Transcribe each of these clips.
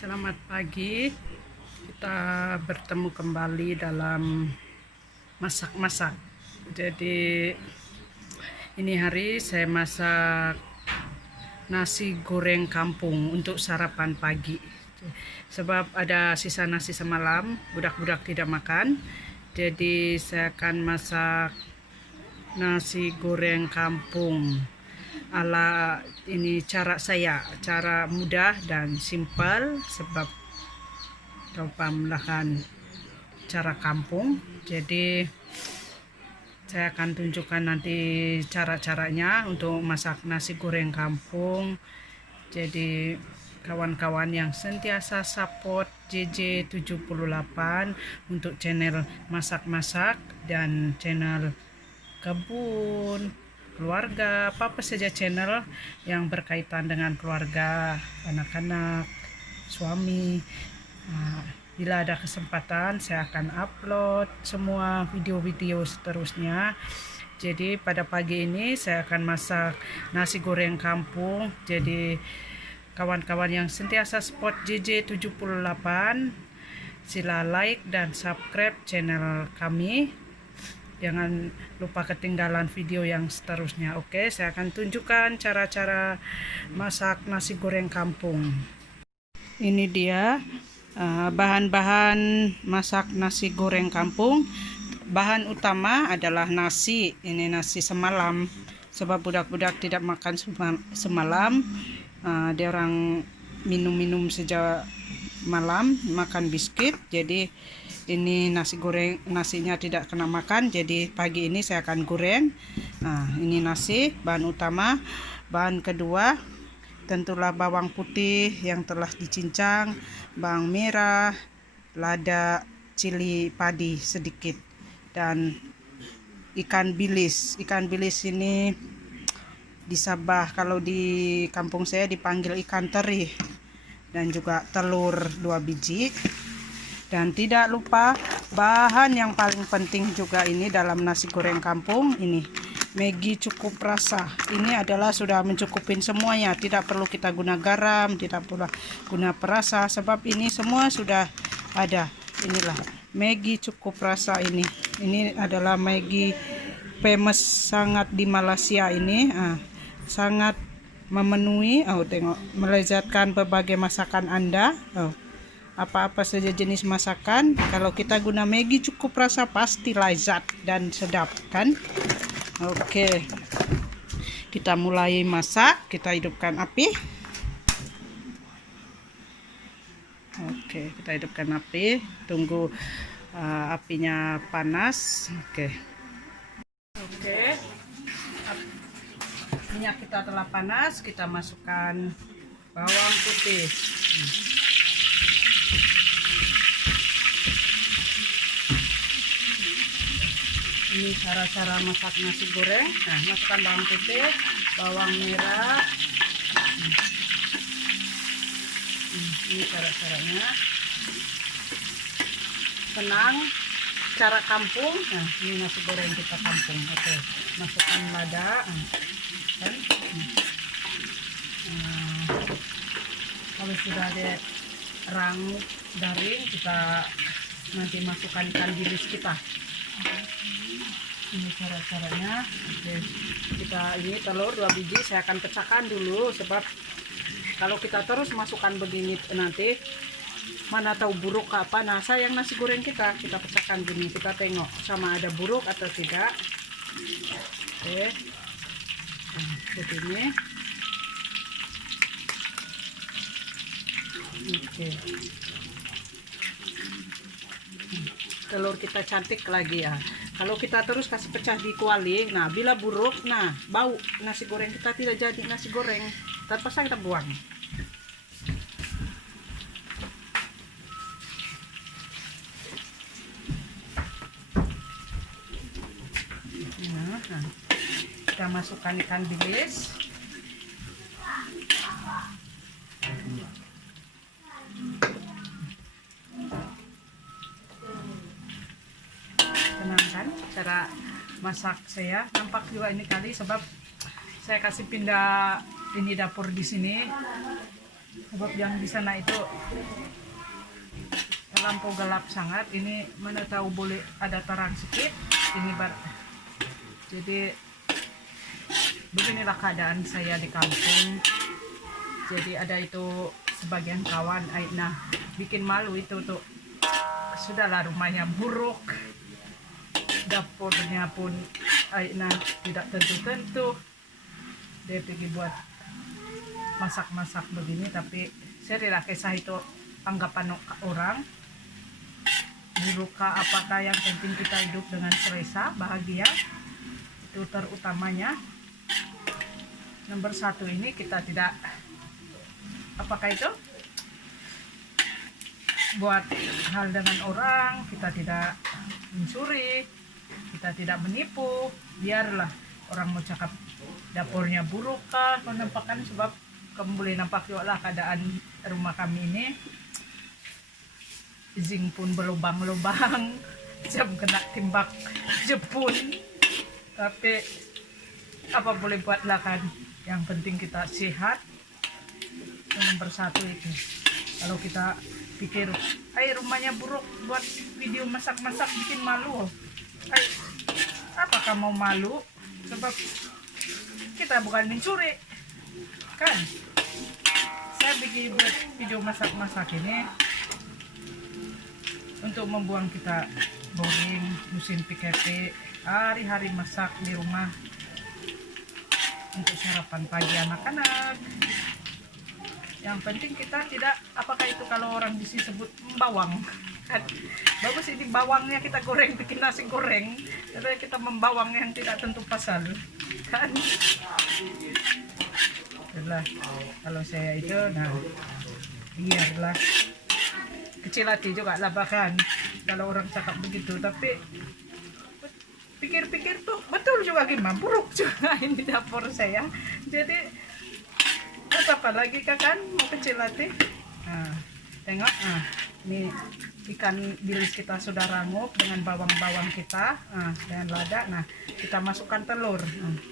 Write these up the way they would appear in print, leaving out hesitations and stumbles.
Selamat pagi. Kita bertemu kembali dalam masak-masak. Jadi ini hari saya masak nasi goreng kampung untuk sarapan pagi. Sebab ada sisa nasi semalam, budak-budak tidak makan. Jadi saya akan masak nasi goreng kampung ala ini cara saya, cara mudah dan simpel sebab paham cara kampung. Jadi saya akan tunjukkan nanti cara-caranya untuk masak nasi goreng kampung. Jadi kawan-kawan yang sentiasa support JJ78 untuk channel masak-masak dan channel kebun, keluarga, apa saja channel yang berkaitan dengan keluarga, anak-anak, suami. Bila ada kesempatan saya akan upload semua video-video seterusnya. Jadi pada pagi ini saya akan masak nasi goreng kampung. Jadi kawan-kawan yang sentiasa support JJ78 sila like dan subscribe channel kami. Jangan lupa ketinggalan video yang seterusnya. Oke, saya akan tunjukkan cara-cara masak nasi goreng kampung. Ini dia bahan-bahan masak nasi goreng kampung. Bahan utama adalah nasi. Ini nasi semalam. Sebab budak-budak tidak makan semalam. Dia orang minum-minum sejak malam, makan biskuit. Jadi ini nasi goreng, nasinya tidak kena makan, jadi pagi ini saya akan goreng. Ini nasi, bahan utama. Bahan kedua tentulah bawang putih yang telah dicincang, bawang merah, lada, cili padi sedikit, dan ikan bilis. Ikan bilis ini di Sabah, kalau di kampung saya dipanggil ikan teri, dan juga telur 2 biji. Dan tidak lupa bahan yang paling penting juga ini dalam nasi goreng kampung, ini Maggi cukup rasa. Ini adalah sudah mencukupin semuanya, tidak perlu kita guna garam, tidak perlu guna perasa, sebab ini semua sudah ada. Inilah Maggi cukup rasa ini. Ini adalah Maggi famous sangat di Malaysia ini. Sangat memenuhi, tengok, melezatkan berbagai masakan Anda. Apa-apa saja jenis masakan, kalau kita guna Maggi cukup rasa pasti lezat dan sedap kan. Oke, kita mulai masak. Kita hidupkan api. Oke, kita hidupkan api, tunggu apinya panas. Oke, minyak kita telah panas, kita masukkan bawang putih. Ini cara-cara masak nasi goreng. Masukkan bawang putih, bawang merah. Ini cara-caranya. Senang, cara kampung. Ini nasi goreng kita kampung. Oke, masukkan lada. Kalau sudah ada rangut garing, kita nanti masukkan ikan bilis kita. Ini cara-caranya. Oke, kita ini telur 2 biji saya akan pecahkan dulu, sebab kalau kita terus masukkan begini nanti mana tahu buruk apa. Nah, sayang nasi goreng kita pecahkan gini, kita tengok sama ada buruk atau tidak. Oke, seperti ini. Oke, telur kita cantik lagi ya. Kalau kita terus kasih pecah di kuali, nah bila buruk, nah bau nasi goreng kita tidak jadi nasi goreng, terpaksa kita buang. Nah, kita masukkan ikan bilis. Kan cara masak saya nampak juga ini kali, sebab saya kasih pindah ini dapur di sini. sebab yang di sana itu lampu gelap sangat. Ini mana tahu boleh ada terang sedikit ini jadi beginilah keadaan saya di kampung. Jadi ada itu sebagian kawan Aina bikin malu itu tuh, sudahlah rumahnya buruk, dapurnya pun Aina tidak tentu-tentu, dia pergi buat masak-masak begini. Tapi serilah kisah itu anggapan orang buruk apakah, yang penting kita hidup dengan selesa, bahagia, itu terutamanya. Nomor satu ini kita tidak apakah itu buat hal dengan orang, kita tidak mencuri, kita tidak menipu. Biarlah orang mau cakap dapurnya buruk kah, menampakkan, sebab kamu boleh nampak juga lah keadaan rumah kami ini, zinc pun berlubang-lubang, jam kena timbak jepun. Tapi apa boleh buatlah kan, yang penting kita sehat. Nomor satu itu. Kalau kita pikir rumahnya buruk, buat video masak-masak bikin malu, apakah mau malu? Sebab kita bukan mencuri kan. Saya bikin buat video masak-masak ini untuk membuang kita boring, musim PKP, hari-hari masak di rumah untuk sarapan pagi anak-anak. Yang penting kita tidak, apakah itu kalau orang di sini sebut bawang kan, bagus ini bawangnya kita goreng, bikin nasi goreng, tapi kita membawang yang tidak tentu pasal kan. Itulah kalau saya itu, nah biarlah kecil hati juga lah bahkan kalau orang cakap begitu. Tapi pikir-pikir tuh betul juga, gimana buruk juga ini dapur saya. Jadi apa lagi kan mau kecil hati. Nah, tengok, ini ikan bilis kita sudah rangup dengan bawang-bawang kita, dengan lada. Nah, kita masukkan telur,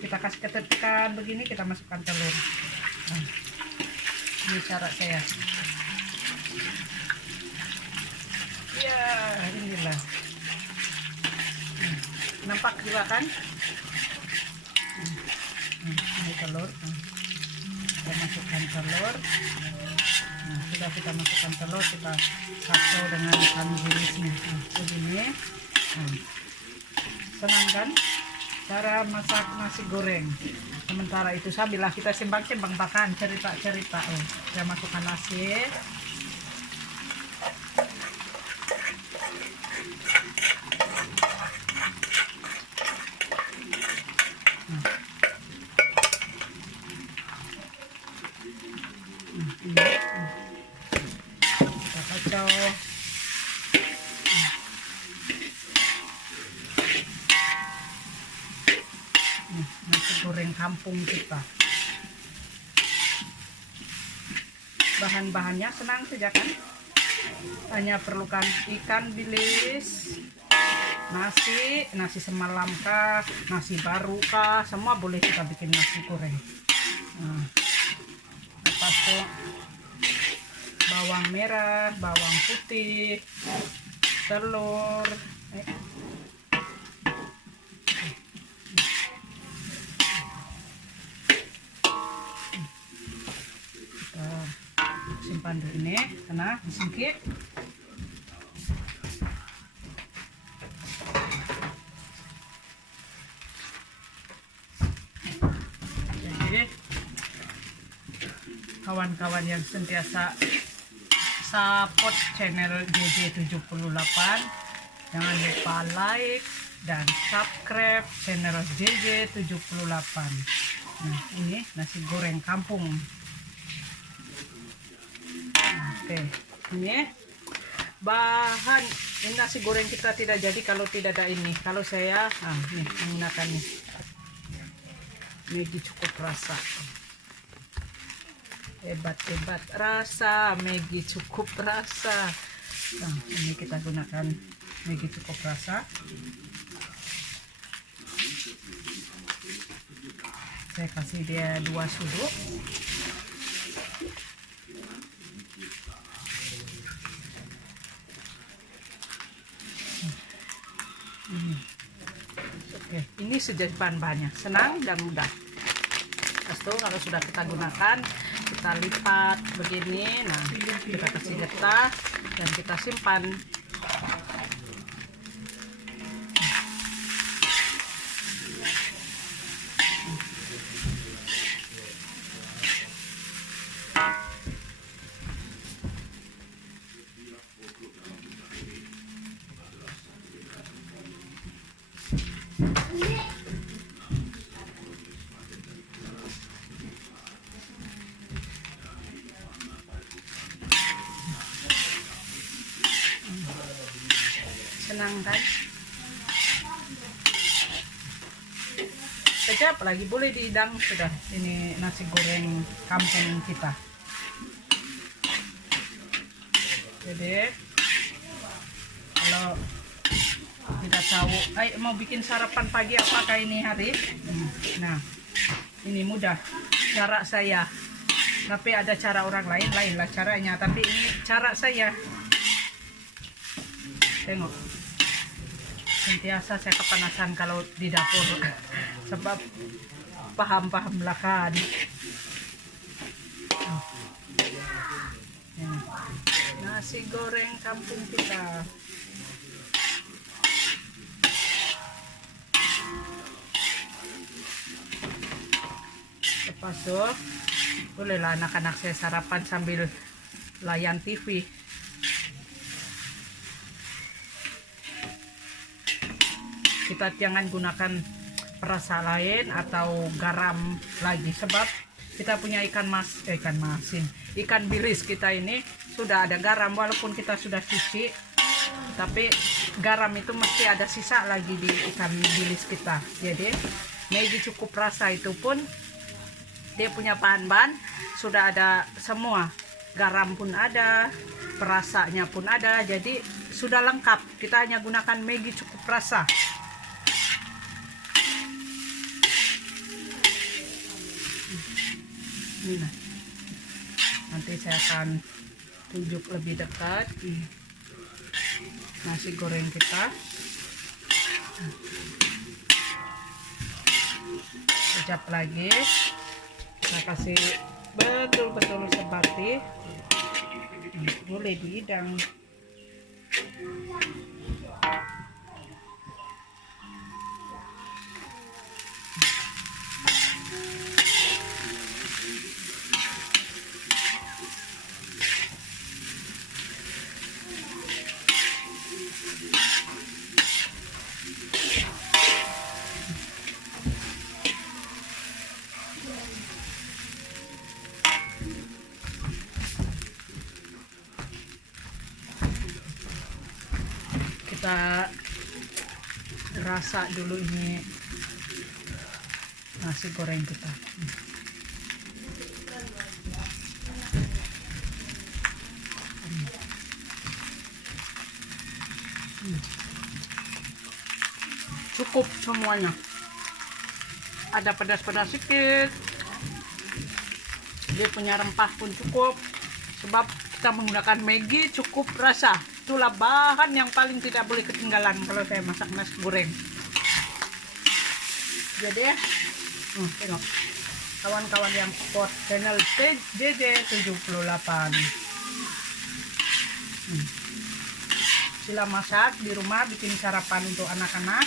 kita kasih ketekan begini, kita masukkan telur. Nah, ini cara saya. Ya, inilah. Nampak juga kan? Ini telur. Kita masukkan telur. Nah, sudah kita masukkan telur, kita kacau dengan ikan bilisnya. Nah, begini. Senang kan cara masak nasi goreng. Sementara itu sambillah kita sembang-sembang bahkan cerita-cerita. Saya masukkan nasi. Kita kacau. Nasi goreng kampung kita. Bahan-bahannya senang saja kan, hanya perlukan ikan bilis, nasi semalam kah, nasi baru kah, semua boleh kita bikin nasi goreng. Lepas itu bawang merah, bawang putih, telur, kita simpan dulu ini karena disingkir. Kawan-kawan yang sentiasa support channel JJ78, jangan lupa like dan subscribe channel JJ78. Nah, ini nasi goreng kampung. Oke, ini bahan. Ini nasi goreng kita tidak jadi kalau tidak ada ini. Kalau saya nih menggunakan nih Maggi cukup rasa. Hebat rasa Maggi cukup rasa. Nah, ini kita gunakan Maggi cukup rasa. Saya kasih dia 2 sudut. Oke, ini sudah bahan-bahannya, senang dan mudah. Terus tuh kalau sudah kita gunakan, kita lipat begini, nah kita kasih getah dan kita simpan. Senang kan? Kecap lagi boleh dihidang sudah. Ini nasi goreng kampung kita. Jadi kalau tidak tahu, mau bikin sarapan pagi apakah ini hari? Nah, ini mudah cara saya. Tapi ada cara orang lain, lainlah caranya. Tapi ini cara saya. Tengok. Sentiasa saya kepanasan kalau di dapur. Sebab paham-pahamlah kan. Nasi goreng kampung kita. Lepas tuh bolehlah anak-anak saya sarapan sambil layan TV. Kita jangan gunakan perasa lain atau garam lagi, sebab kita punya ikan bilis kita ini sudah ada garam, walaupun kita sudah cuci, tapi garam itu mesti ada sisa lagi di ikan bilis kita. Jadi Maggi cukup rasa itu pun dia punya bahan-bahan sudah ada semua, garam pun ada, perasanya pun ada, jadi sudah lengkap. Kita hanya gunakan Maggi cukup rasa. Ini nah, nanti saya akan tunjuk lebih dekat nasi goreng kita. Kecap lagi, kita kasih betul-betul sebati. Boleh dihidang. Kita rasa dulu ini nasi goreng kita. Cukup semuanya. Ada pedas-pedas sedikit. Dia punya rempah pun cukup. Sebab kita menggunakan Maggi cukup rasa. Itulah bahan yang paling tidak boleh ketinggalan kalau saya masak nasi goreng. Jadi tengok kawan-kawan yang support channel JJ78, sila masak di rumah, bikin sarapan untuk anak-anak,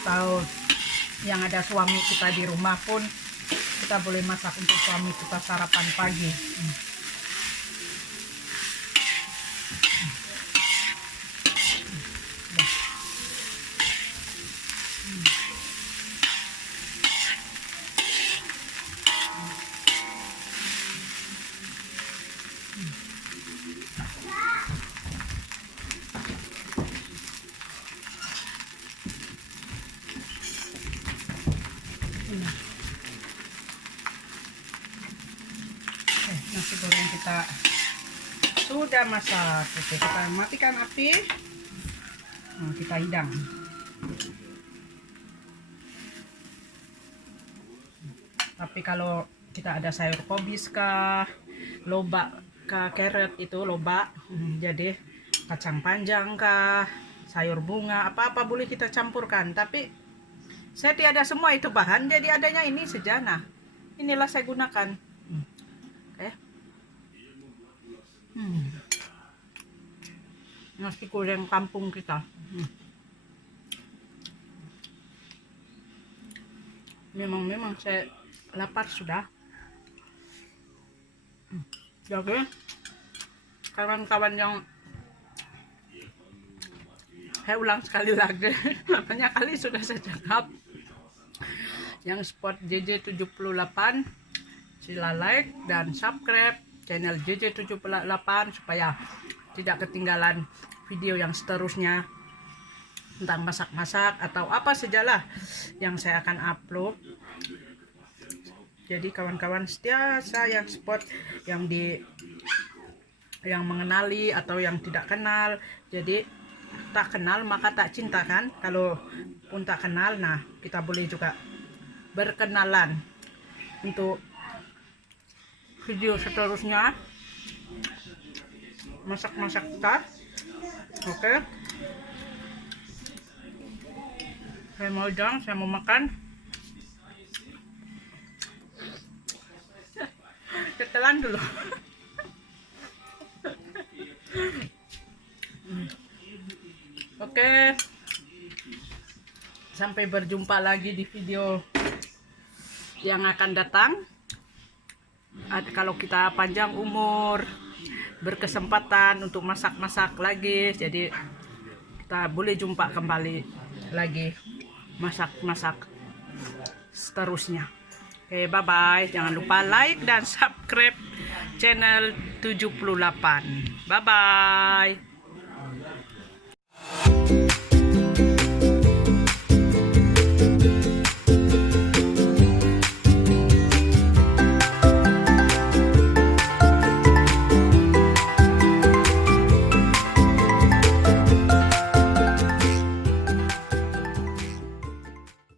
atau yang ada suami kita di rumah pun kita boleh masak untuk suami kita sarapan pagi. Nasi goreng kita sudah masak. Oke, kita matikan api. Nah, kita hidang. Tapi kalau kita ada sayur kobis kah, lobak kah, carrot itu lobak, jadi kacang panjang kah, sayur bunga, apa-apa boleh kita campurkan. Tapi saya tiada semua itu bahan, jadi adanya ini saja. Nah, inilah saya gunakan. Oke. Nasi goreng kampung kita. Memang saya lapar sudah. Jadi kawan-kawan yang, saya ulang sekali lagi, banyak kali sudah saya cakap, yang spot JJ78 sila like dan subscribe channel JJ78 supaya tidak ketinggalan video yang seterusnya tentang masak-masak atau apa sajalah yang saya akan upload. Jadi kawan-kawan setia saya yang spot, yang mengenali atau yang tidak kenal. Jadi tak kenal maka tak cinta kan. Kalau pun tak kenal, nah kita boleh juga berkenalan. Untuk video seterusnya masak-masak kita. Oke. Saya mau saya mau makan. Ketelan dulu. Oke. Sampai berjumpa lagi di video yang akan datang. Kalau kita panjang umur, berkesempatan untuk masak-masak lagi, jadi kita boleh jumpa kembali lagi masak-masak seterusnya. Oke, bye bye. Jangan lupa like dan subscribe channel 78. Bye bye.